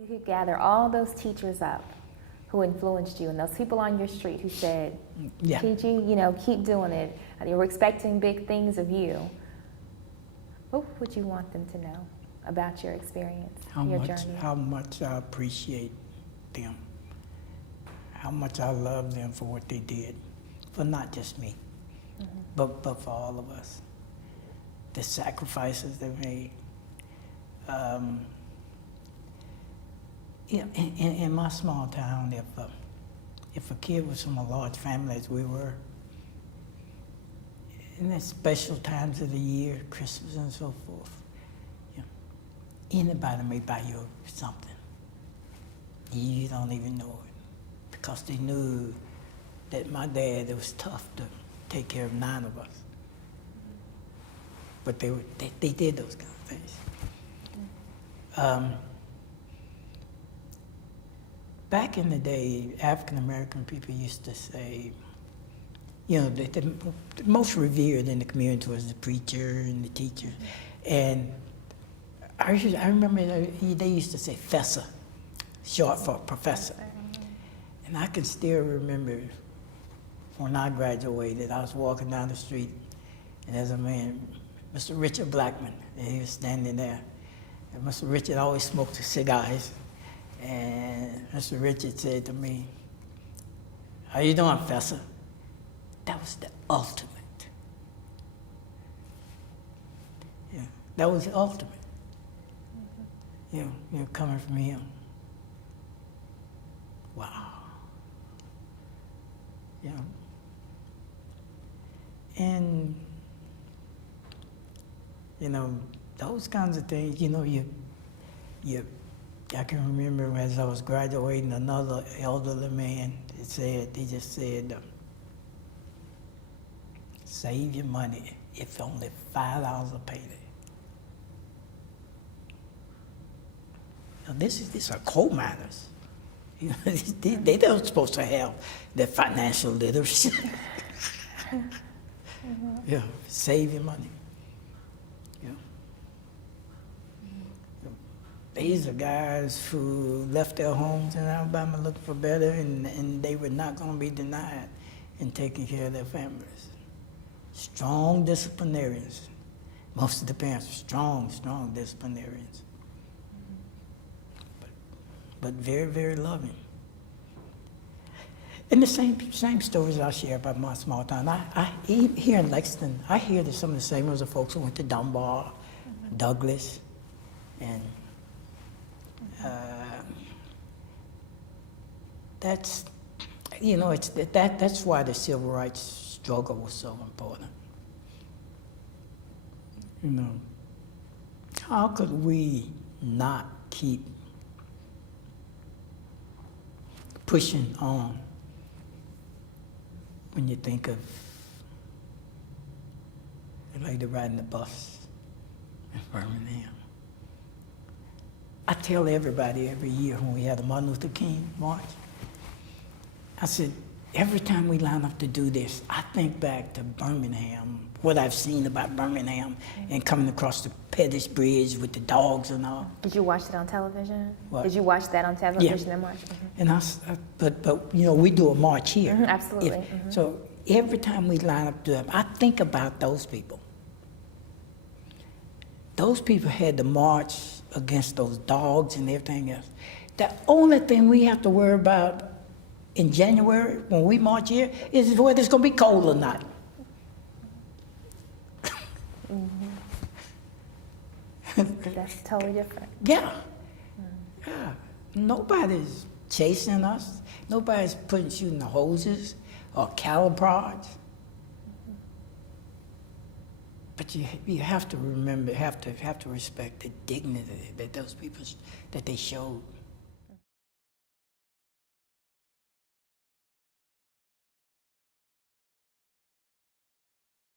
You could gather all those teachers up who influenced you and those people on your street who said, Yeah. TG, keep doing it. They were expecting big things of you. What would you want them to know about your experience, your journey? How much I appreciate them. How much I love them for what they did. For not just me, but for all of us. The sacrifices they made. In my small town, if a kid was from a large family as we were, in the special times of the year, Christmas and so forth, anybody may buy you something. You don't even know it, because they knew that my dad, it was tough to take care of 9 of us. But they did those kind of things. Back in the day, African American people used to say, the most revered in the community was the preacher and the teacher. And I remember they used to say "fessa," short for professor. And I can still remember when I graduated, I was walking down the street, and there's a man, Mr. Richard Blackman, and he was standing there. And Mr. Richard always smoked cigars. And Mr. Richard said to me, "How you doing, Fessa?" That was the ultimate. Yeah, that was the ultimate. Coming from him. Wow. And those kinds of things. I can remember as I was graduating, another elderly man he just said, "Save your money, if only $5 a payday." Now these are coal miners. They don't supposed to have the financial literacy. Yeah, save your money. These are guys who left their homes in Alabama looking for better, and they were not going to be denied in taking care of their families. Strong disciplinarians. Most of the parents were strong disciplinarians. But very, very loving. And the same stories I share about my small town. Here in Lexington, I hear that some of the same as the folks who went to Dunbar, Douglas, and that's why the civil rights struggle was so important. How could we not keep pushing on when you think of the lady riding the bus in Birmingham? I tell everybody every year when we had the Martin Luther King March, I said, every time we line up to do this, I think back to Birmingham, what I've seen about Birmingham, and coming across the Pettis Bridge with the dogs and all. Did you watch it on television? What? Did you watch that on television in March? And but we do a march here. Absolutely. So every time we line up to them, I think about those people. Those people had to march against those dogs and everything else. The only thing we have to worry about in January when we march here is whether it's going to be cold or not. That's totally different. Yeah. Nobody's chasing us. Nobody's shooting the hoses or caliprods. But you have to remember, have to respect the dignity that those people, that they showed.